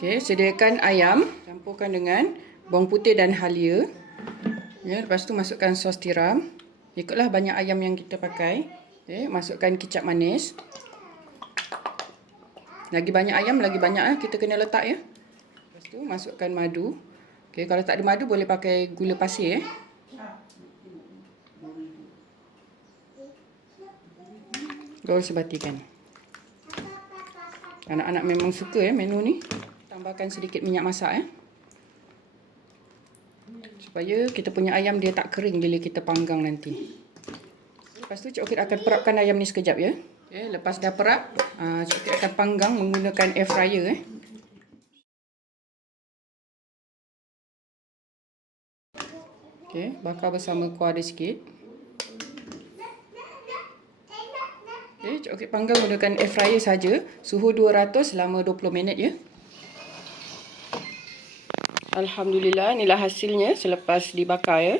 Okey, sediakan ayam, campurkan dengan bawang putih dan halia. Ya, lepas tu masukkan sos tiram. Ikutlah banyak ayam yang kita pakai. Okey, masukkan kicap manis. Lagi banyak ayam, lagi banyak kita kena letak ya. Lepas tu masukkan madu. Okey, kalau tak ada madu boleh pakai gula pasir Gaul sebatikan. Anak-anak memang suka menu ni. Tambahkan sedikit minyak masak supaya kita punya ayam dia tak kering bila kita panggang nanti. Lepas tu Cik Okit akan perapkan ayam ni sekejap ya. Okay, lepas dah perap, Cik Okit akan panggang menggunakan air fryer Okay, bakar bersama kuah dia sikit. Okay, Cik Okit panggang menggunakan air fryer saja, suhu 200 selama 20 minit ya. Alhamdulillah, inilah hasilnya selepas dibakar ya.